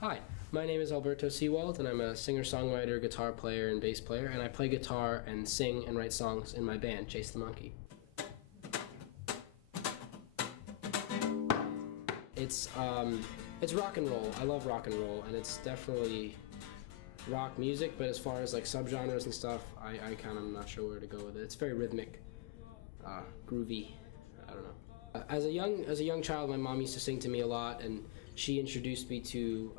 Hi, my name is Alberto Sewald, and I'm a singer-songwriter, guitar player, and bass player, and I play guitar and sing and write songs in my band, Chase the Monkey. It's rock and roll. I love rock and roll, and it's definitely rock music, but as far as like subgenres and stuff, I kind of am not sure where to go with it. It's very rhythmic, groovy, I don't know. As a young child, my mom used to sing to me a lot, and she introduced me to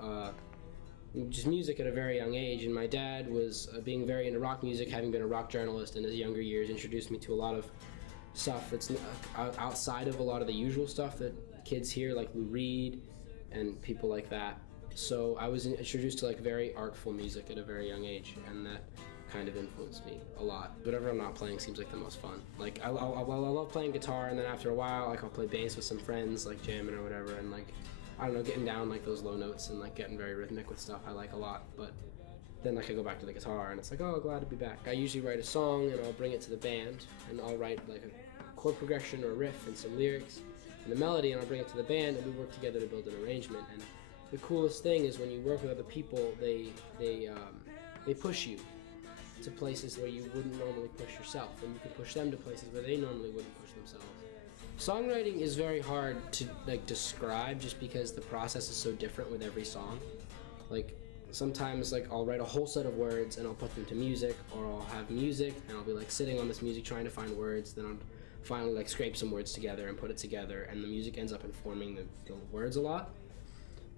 just music at a very young age. And my dad was being very into rock music, having been a rock journalist in his younger years, introduced me to a lot of stuff that's outside of a lot of the usual stuff that kids hear, like Lou Reed and people like that. So I was introduced to like very artful music at a very young age, and that kind of influenced me a lot. Whatever I'm not playing seems like the most fun. Like I love playing guitar, and then after a while, like I'll play bass with some friends, like jamming or whatever, and like I don't know, getting down like those low notes and like getting very rhythmic with stuff I like a lot. But then like I go back to the guitar, and it's like, oh, glad to be back. I usually write a song, and I'll bring it to the band, and I'll write like a chord progression or a riff and some lyrics and a melody, and I'll bring it to the band, and we work together to build an arrangement. And the coolest thing is when you work with other people, they push you to places where you wouldn't normally push yourself, and you can push them to places where they normally wouldn't push themselves. Songwriting is very hard to like describe, just because the process is so different with every song. Like sometimes like I'll write a whole set of words and I'll put them to music, or I'll have music and I'll be like sitting on this music trying to find words, then I'll finally like scrape some words together and put it together, and the music ends up informing the words a lot.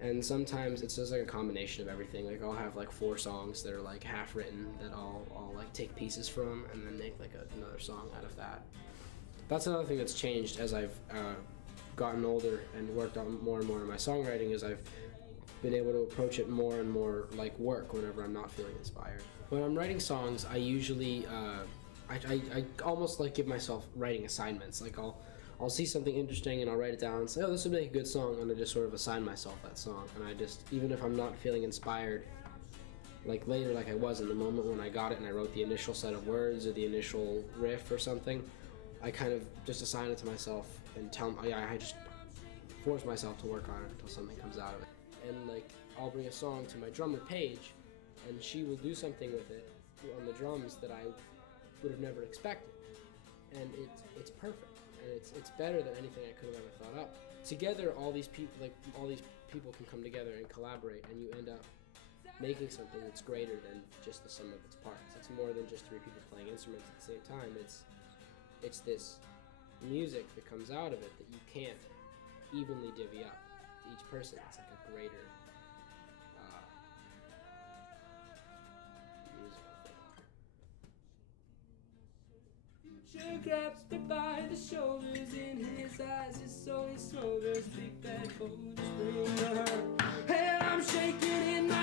And sometimes it's just like a combination of everything. Like I'll have like 4 songs that are like half written that I'll like take pieces from and then make like another song out of that. That's another thing that's changed as I've gotten older and worked on more and more in my songwriting, is I've been able to approach it more and more like work whenever I'm not feeling inspired. When I'm writing songs, I usually I almost like give myself writing assignments. Like I'll see something interesting and I'll write it down and say, oh, this would make a good song, and I just sort of assign myself that song. And I just, even if I'm not feeling inspired, like later, like I was in the moment when I got it and I wrote the initial set of words or the initial riff or something, I kind of just assign it to myself and I just force myself to work on it until something comes out of it. And like I'll bring a song to my drummer Paige, and she will do something with it on the drums that I would have never expected, and it's perfect. And it's better than anything I could have ever thought up. Together, all these people can come together and collaborate, and you end up making something that's greater than just the sum of its parts. It's more than just 3 people playing instruments at the same time. It's this music that comes out of it that you can't evenly divvy up to each person. It's like a greater musical thing. Future grabs me by the shoulders, in his eyes his soul smolders, big bad foes bring the hurt, and I'm shaking in my